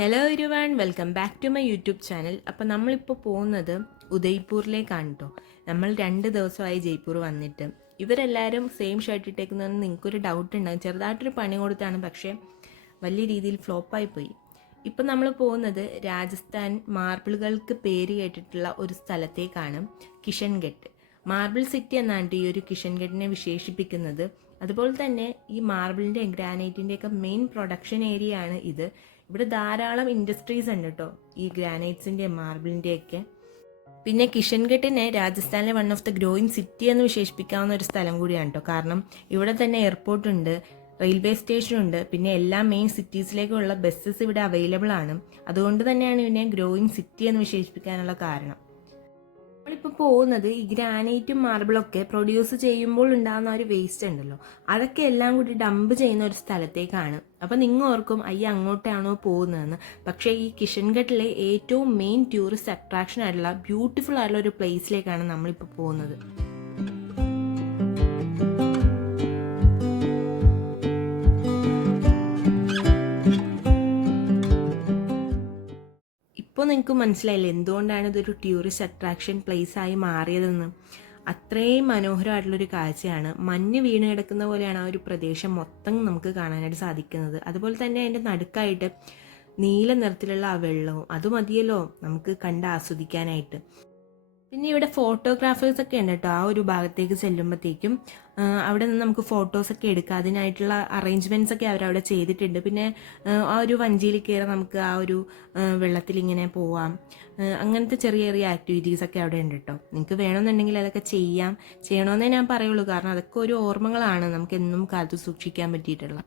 Hello everyone, welcome back to my YouTube channel. അപ്പോൾ നമ്മളിപ്പോൾ പോകുന്നത് ഉദയ്പൂരിലേക്കാണ് കേട്ടോ. നമ്മൾ 2 ദിവസമായി ജയ്പൂർ വന്നിട്ട്. ഇവരെല്ലാവരും സെയിം ഷർട്ട് ഇട്ടേക്കുന്നതെന്ന് നിങ്ങൾക്കൊരു ഡൗട്ട് ഉണ്ടാകും. ചെറുതായിട്ടൊരു പണി കൊടുത്താണ്, പക്ഷേ വലിയ രീതിയിൽ ഫ്ലോപ്പായി പോയി. ഇപ്പം നമ്മൾ പോകുന്നത് രാജസ്ഥാൻ മാർബിളുകൾക്ക് പേര് കേട്ടിട്ടുള്ള ഒരു സ്ഥലത്തേക്കാണ്, കിഷൻഗഡ്. മാർബിൾ സിറ്റി എന്നാണ് ഈ ഒരു കിഷൻഗഡിനെ വിശേഷിപ്പിക്കുന്നത്. അതുപോലെ തന്നെ ഈ മാർബിളിൻ്റെ ഗ്രാനൈറ്റിൻ്റെയൊക്കെ മെയിൻ പ്രൊഡക്ഷൻ ഏരിയ ആണ് ഇത്. ഇവിടെ ധാരാളം ഇൻഡസ്ട്രീസ് ഉണ്ട് കേട്ടോ, ഈ ഗ്രാനൈറ്റ്സിൻ്റെ മാർബിളിൻ്റെയൊക്കെ. പിന്നെ കിഷൻഗഡിനെ രാജസ്ഥാനിലെ one of the growing city എന്ന് വിശേഷിപ്പിക്കാവുന്ന ഒരു സ്ഥലം കൂടിയാണ് കേട്ടോ. കാരണം ഇവിടെ തന്നെ എയർപോർട്ട് ഉണ്ട്, റെയിൽവേ സ്റ്റേഷൻ ഉണ്ട്, പിന്നെ എല്ലാ മെയിൻ സിറ്റീസിലേക്കുള്ള ബസ്സസ് ഇവിടെ അവൈലബിൾ ആണ്. അതുകൊണ്ട് തന്നെയാണ് ഇതിനെ ഗ്രോയിങ് സിറ്റി എന്ന് വിശേഷിപ്പിക്കാനുള്ള കാരണം. നമ്മളിപ്പോൾ പോകുന്നത് ഈ ഗ്രാനൈറ്റും മാർബിളൊക്കെ പ്രൊഡ്യൂസ് ചെയ്യുമ്പോൾ ഉണ്ടാകുന്ന ഒരു വേസ്റ്റ് ഉണ്ടല്ലോ, അതൊക്കെ എല്ലാം കൂടി ഡംപ് ചെയ്യുന്ന ഒരു സ്ഥലത്തേക്കാണ്. അപ്പം നിങ്ങൾ ഓർക്കും അയ്യ അങ്ങോട്ടാണോ പോകുന്നതെന്ന്. പക്ഷേ ഈ കിഷൻഗഡിലെ ഏറ്റവും മെയിൻ ടൂറിസ്റ്റ് അട്രാക്ഷൻ ആയിട്ടുള്ള ബ്യൂട്ടിഫുൾ ആയിട്ടുള്ള ഒരു പ്ലേസിലേക്കാണ് നമ്മളിപ്പോൾ പോകുന്നത്. ഇപ്പോൾ നിങ്ങൾക്ക് മനസ്സിലായില്ലേ എന്തുകൊണ്ടാണ് ഇതൊരു ടൂറിസ്റ്റ് അട്രാക്ഷൻ പ്ലേസ് ആയി മാറിയതെന്ന്. അത്രയും മനോഹരമായിട്ടുള്ളൊരു കാഴ്ചയാണ്. മഞ്ഞ് വീണ് കിടക്കുന്ന പോലെയാണ് ആ ഒരു പ്രദേശം മൊത്തം നമുക്ക് കാണാനായിട്ട് സാധിക്കുന്നത്. അതുപോലെ തന്നെ അതിൻ്റെ നടുക്കായിട്ട് നീല നിറത്തിലുള്ള ആ വെള്ളവും അത് മതിയല്ലോ നമുക്ക് കണ്ട് ആസ്വദിക്കാനായിട്ട്. പിന്നെ ഇവിടെ ഫോട്ടോഗ്രാഫേഴ്സൊക്കെ ഉണ്ട് കേട്ടോ. ആ ഒരു ഭാഗത്തേക്ക് ചെല്ലുമ്പോഴത്തേക്കും അവിടെ നിന്ന് നമുക്ക് ഫോട്ടോസൊക്കെ എടുക്കാം. അതിനായിട്ടുള്ള അറേഞ്ച്മെൻറ്റ്സ് ഒക്കെ അവരവിടെ ചെയ്തിട്ടുണ്ട്. പിന്നെ ആ ഒരു വഞ്ചിയിൽ കയറി നമുക്ക് ആ ഒരു വെള്ളത്തിലിങ്ങനെ പോവാം. അങ്ങനത്തെ ചെറിയ ചെറിയ ആക്ടിവിറ്റീസൊക്കെ അവിടെ ഉണ്ട് കേട്ടോ. നിങ്ങൾക്ക് വേണമെന്നുണ്ടെങ്കിൽ അതൊക്കെ ചെയ്യണമെന്നേ ഞാൻ പറയുള്ളൂ. കാരണം അതൊക്കെ ഒരു ഓർമ്മകളാണ് നമുക്ക് എന്നും കാലത്ത് സൂക്ഷിക്കാൻ പറ്റിയിട്ടുള്ള.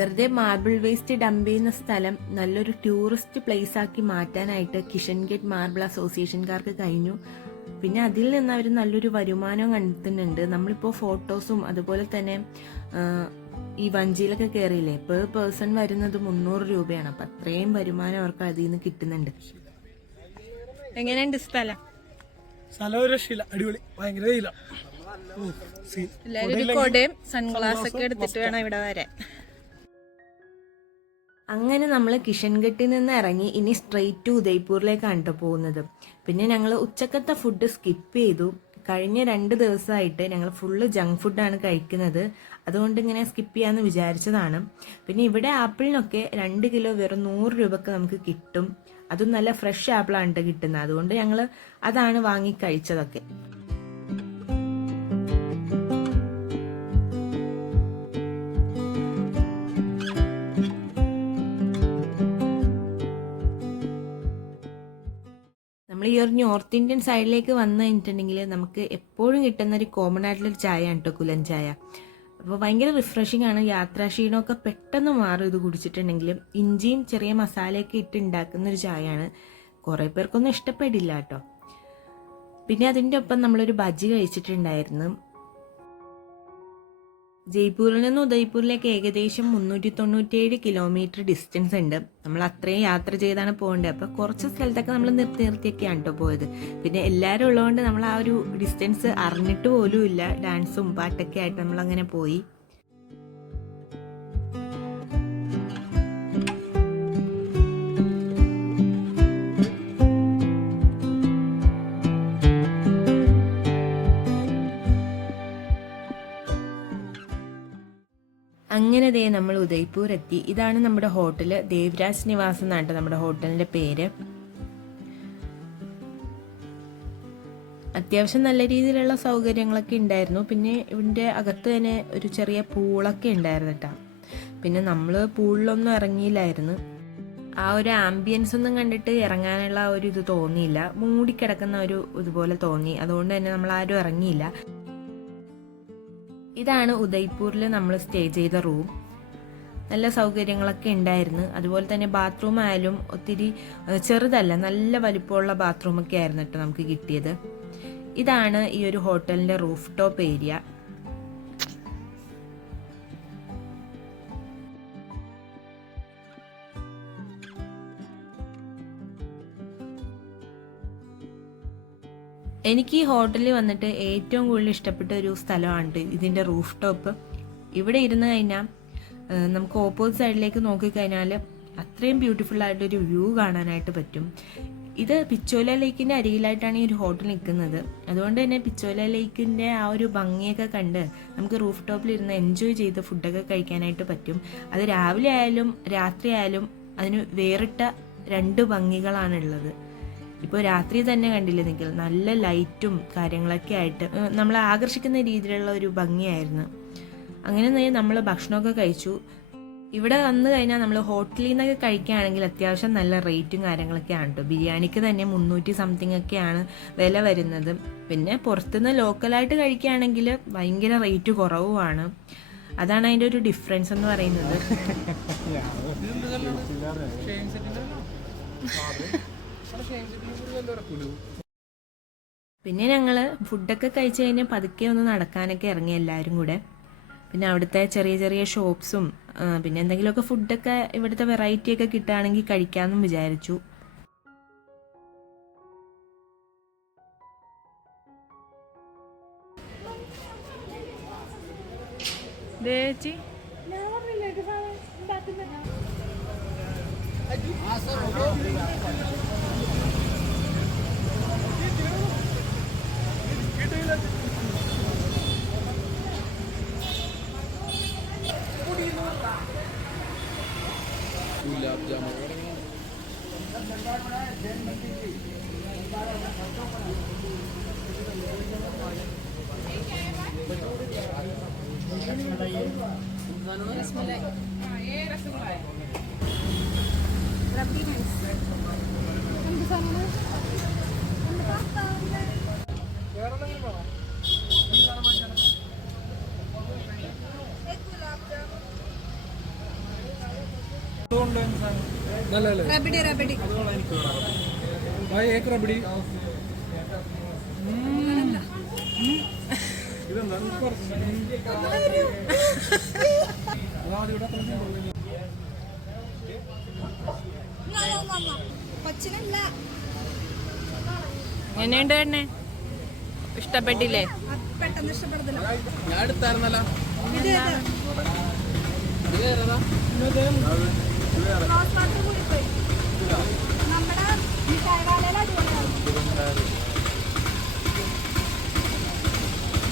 വെറുതെ മാർബിൾ വേസ്റ്റ് ഡംപ് ചെയ്യുന്ന സ്ഥലം നല്ലൊരു ടൂറിസ്റ്റ് പ്ലേസ് ആക്കി മാറ്റാനായിട്ട് കിഷൻഗഡ് മാർബിൾ അസോസിയേഷൻകാർക്ക് കഴിഞ്ഞു. പിന്നെ അതിൽ നിന്ന് അവർ നല്ലൊരു വരുമാനവും കണ്ടെത്തുന്നുണ്ട്. നമ്മളിപ്പോൾ ഫോട്ടോസും അതുപോലെ തന്നെ ഈ വഞ്ചിയിലൊക്കെ കയറിയില്ലേ, പെർ പേഴ്സൺ വരുന്നത് 300 രൂപയാണ്. അപ്പം അത്രയും വരുമാനം അവർക്ക് അതിൽ നിന്ന് കിട്ടുന്നുണ്ട്. എങ്ങനെയുണ്ട് സ്ഥലം? അടിപൊളി, ഭയങ്കര എല്ലാവരും കൊടയും സൺഗ്ലാസ് ഒക്കെ എടുത്തിട്ട് വേണം ഇവിടെ വരാൻ. അങ്ങനെ നമ്മൾ കിഷൻഗഡിൽ നിന്ന് ഇറങ്ങി ഇനി സ്ട്രെയിറ്റ് ടു ഉദയ്പൂരിലേക്കാണ് കേട്ടോ പോകുന്നത്. പിന്നെ ഞങ്ങൾ ഉച്ചക്കത്തെ ഫുഡ് സ്കിപ്പ് ചെയ്തു. കഴിഞ്ഞ 2 ദിവസമായിട്ട് ഞങ്ങൾ ഫുള്ള് ജങ്ക് ഫുഡാണ് കഴിക്കുന്നത്. അതുകൊണ്ട് ഇങ്ങനെ സ്കിപ്പ് ചെയ്യാമെന്ന് വിചാരിച്ചതാണ്. പിന്നെ ഇവിടെ ആപ്പിളിനൊക്കെ 2 കിലോ വെറും 100 രൂപക്ക് നമുക്ക് കിട്ടും. അതും നല്ല ഫ്രഷ് ആപ്പിളാണ് കേട്ടോ കിട്ടുന്നത്. അതുകൊണ്ട് ഞങ്ങൾ അതാണ് വാങ്ങി കഴിച്ചതൊക്കെ. നമ്മൾ ഈ ഒരു നോർത്ത് ഇന്ത്യൻ സൈഡിലേക്ക് വന്നു കഴിഞ്ഞിട്ടുണ്ടെങ്കിൽ നമുക്ക് എപ്പോഴും കിട്ടുന്ന ഒരു കോമൺ ആയിട്ടുള്ളൊരു ചായ ആണ് കേട്ടോ കുലൻ ചായ. അപ്പോൾ ഭയങ്കര റിഫ്രഷിംഗ് ആണ്. യാത്രാക്ഷീണമൊക്കെ പെട്ടെന്ന് മാറും ഇത് കുടിച്ചിട്ടുണ്ടെങ്കിൽ. ഇഞ്ചിയും ചെറിയ മസാലയൊക്കെ ഇട്ട് ഉണ്ടാക്കുന്ന ഒരു ചായയാണ്. കുറേ പേർക്കൊന്നും ഇഷ്ടപ്പെടില്ല കേട്ടോ. പിന്നെ അതിൻ്റെ ഒപ്പം നമ്മളൊരു ബജ്ജി കഴിച്ചിട്ടുണ്ടായിരുന്നു. ജയ്പൂരിൽ നിന്ന് ഉദയ്പൂരിലേക്ക് ഏകദേശം 397 കിലോമീറ്റർ ഡിസ്റ്റൻസ് ഉണ്ട്. നമ്മൾ അത്രയും യാത്ര ചെയ്താണ് പോകേണ്ടത്. അപ്പോൾ കുറച്ച് സ്ഥലത്തൊക്കെ നമ്മൾ നിർത്തിയൊക്കെയാണ് കേട്ടോ പോയത്. പിന്നെ എല്ലാവരും ഉള്ളതുകൊണ്ട് നമ്മൾ ആ ഒരു ഡിസ്റ്റൻസ് അറിഞ്ഞിട്ട് പോലും ഇല്ല. ഡാൻസും പാട്ടൊക്കെ ആയിട്ട് നമ്മളങ്ങനെ പോയി. അങ്ങനെ ദേ നമ്മൾ ഉദയ്പൂർ എത്തി. ഇതാണ് നമ്മുടെ ഹോട്ടൽ, ദേവരാജ് നിവാസ് എന്നാണ് നമ്മുടെ ഹോട്ടലിൻ്റെ പേര്. അത്യാവശ്യം നല്ല രീതിയിലുള്ള സൗകര്യങ്ങളൊക്കെ ഉണ്ടായിരുന്നു. പിന്നെ ഇതിൻ്റെ അകത്ത് തന്നെ ഒരു ചെറിയ പൂളൊക്കെ ഉണ്ടായിരുന്നു കേട്ടോ. പിന്നെ നമ്മൾ പൂളിലൊന്നും ഇറങ്ങിയില്ലായിരുന്നു. ആ ഒരു ആംബിയൻസ് ഒന്നും കണ്ടിട്ട് ഇറങ്ങാനുള്ള ഒരു ഇത് തോന്നിയില്ല. മൂടിക്കിടക്കുന്ന ഒരു ഇതുപോലെ തോന്നി. അതുകൊണ്ട് തന്നെ നമ്മൾ ആരും ഇറങ്ങിയില്ല. ഇതാണ് ഉദയ്പൂരിൽ നമ്മൾ സ്റ്റേ ചെയ്ത റൂം. നല്ല സൗകര്യങ്ങളൊക്കെ ഉണ്ടായിരുന്നു. അതുപോലെ തന്നെ ബാത്റൂം ആയാലും ഒത്തിരി ചെറുതല്ല, നല്ല വലിപ്പമുള്ള ബാത്റൂമൊക്കെ ആയിരുന്നു കേട്ടോ നമുക്ക് കിട്ടിയത്. ഇതാണ് ഈ ഒരു ഹോട്ടലിൻ്റെ റൂഫ് ടോപ്പ് ഏരിയ. എനിക്ക് ഈ ഹോട്ടലിൽ വന്നിട്ട് ഏറ്റവും കൂടുതൽ ഇഷ്ടപ്പെട്ട ഒരു സ്ഥലമാണ് ഇതിൻ്റെ റൂഫ് ടോപ്പ്. ഇവിടെ ഇരുന്ന് കഴിഞ്ഞാൽ നമുക്ക് ഓപ്പോസിറ്റ് സൈഡിലേക്ക് നോക്കിക്കഴിഞ്ഞാൽ അത്രയും ബ്യൂട്ടിഫുൾ ആയിട്ടൊരു വ്യൂ കാണാനായിട്ട് പറ്റും. ഇത് പിച്ചോല ലേക്കിൻ്റെ അരികിലായിട്ടാണ് ഈ ഒരു ഹോട്ടൽ നിൽക്കുന്നത്. അതുകൊണ്ട് തന്നെ പിച്ചോല ലേക്കിൻ്റെ ആ ഒരു ഭംഗിയൊക്കെ കണ്ട് നമുക്ക് റൂഫ് ടോപ്പിൽ ഇരുന്ന് എൻജോയ് ചെയ്ത് ഫുഡൊക്കെ കഴിക്കാനായിട്ട് പറ്റും. അത് രാവിലെ ആയാലും രാത്രി ആയാലും അതിന് വേറിട്ട 2 ഭംഗികളാണുള്ളത്. ഇപ്പോൾ രാത്രി തന്നെ കണ്ടില്ലെങ്കിൽ നല്ല ലൈറ്റും കാര്യങ്ങളൊക്കെ ആയിട്ട് നമ്മളെ ആകർഷിക്കുന്ന രീതിയിലുള്ള ഒരു ഭംഗിയായിരുന്നു. അങ്ങനെ നമ്മൾ ഭക്ഷണമൊക്കെ കഴിച്ചു. ഇവിടെ വന്നു കഴിഞ്ഞാൽ നമ്മൾ ഹോട്ടലിൽ നിന്നൊക്കെ കഴിക്കുകയാണെങ്കിൽ അത്യാവശ്യം നല്ല റേറ്റും കാര്യങ്ങളൊക്കെ ആണ് കേട്ടോ. ബിരിയാണിക്ക് തന്നെ 300 സംതിങ് ഒക്കെയാണ് വില വരുന്നത്. പിന്നെ പുറത്തുനിന്ന് ലോക്കലായിട്ട് കഴിക്കുകയാണെങ്കിൽ ഭയങ്കര റേറ്റ് കുറവുമാണ്. അതാണ് അതിൻ്റെ ഒരു ഡിഫറൻസ് എന്ന് പറയുന്നത്. പിന്നെ ഞങ്ങൾ ഫുഡൊക്കെ കഴിച്ച് കഴിഞ്ഞാൽ പതുക്കെ ഒന്ന് നടക്കാനൊക്കെ ഇറങ്ങി എല്ലാവരും കൂടെ. പിന്നെ അവിടുത്തെ ചെറിയ ചെറിയ ഷോപ്സും പിന്നെ എന്തെങ്കിലുമൊക്കെ ഫുഡൊക്കെ ഇവിടുത്തെ വെറൈറ്റി ഒക്കെ കിട്ടുകയാണെങ്കിൽ കഴിക്കാമെന്നും വിചാരിച്ചു. ചേച്ചി ഗുലാബ് ജാമുൻ रबड़ी रबड़ी भाई एक रबड़ी കൊച്ചിനല്ല എങ്ങനെയുണ്ട് തന്നെ ഇഷ്ടപ്പെട്ടില്ലേ? പെട്ടെന്ന് ഇഷ്ടപ്പെടുന്നില്ല. ഞാൻ എടുത്തായിരുന്നല്ലോ. നമ്മുടെ മിഠായിവാലയിൽ അടിപൊളിയാണ്.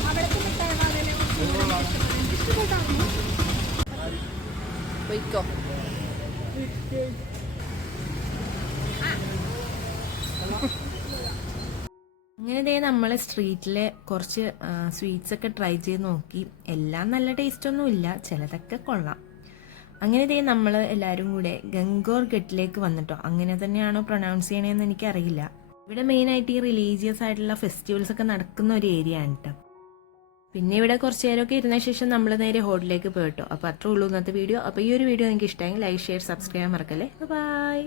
അവിടുത്തെ മിഠായിവാലയിൽ ഇഷ്ടപ്പെട്ടായിരുന്നു. പോയിക്കോ. അങ്ങനെ നമ്മൾ സ്ട്രീറ്റിൽ കുറച്ച് സ്വീറ്റ്സ് ഒക്കെ ട്രൈ ചെയ്ത് നോക്കി. എല്ലാം നല്ല ടേസ്റ്റൊന്നും ഇല്ല, ചിലതൊക്കെ കൊള്ളാം. അങ്ങനെ നമ്മൾ എല്ലാവരും കൂടെ ഗംഗോർ ഘട്ടിലേക്ക് വന്നിട്ടോ. അങ്ങനെ തന്നെയാണോ പ്രൊനൗൺസ് ചെയ്യണതെന്ന് എനിക്കറിയില്ല. ഇവിടെ മെയിനായിട്ട് ഈ റിലീജിയസ് ആയിട്ടുള്ള ഫെസ്റ്റിവൽസ് ഒക്കെ നടക്കുന്ന ഒരു ഏരിയ ആണ് കേട്ടോ. പിന്നെ ഇവിടെ കുറച്ച് നേരമൊക്കെ ഇരുന്ന ശേഷം നമ്മൾ നേരെ ഹോട്ടലിലേക്ക് പോയിട്ടോ. അപ്പോൾ അത്രേ ഉള്ളൂ ഇന്നത്തെ വീഡിയോ. അപ്പോൾ ഈ ഒരു വീഡിയോ നിങ്ങൾക്ക് ഇഷ്ടമെങ്കിൽ ലൈക്ക്, ഷെയർ, സബ്സ്ക്രൈബ് മറക്കല്ലേ. ബൈ.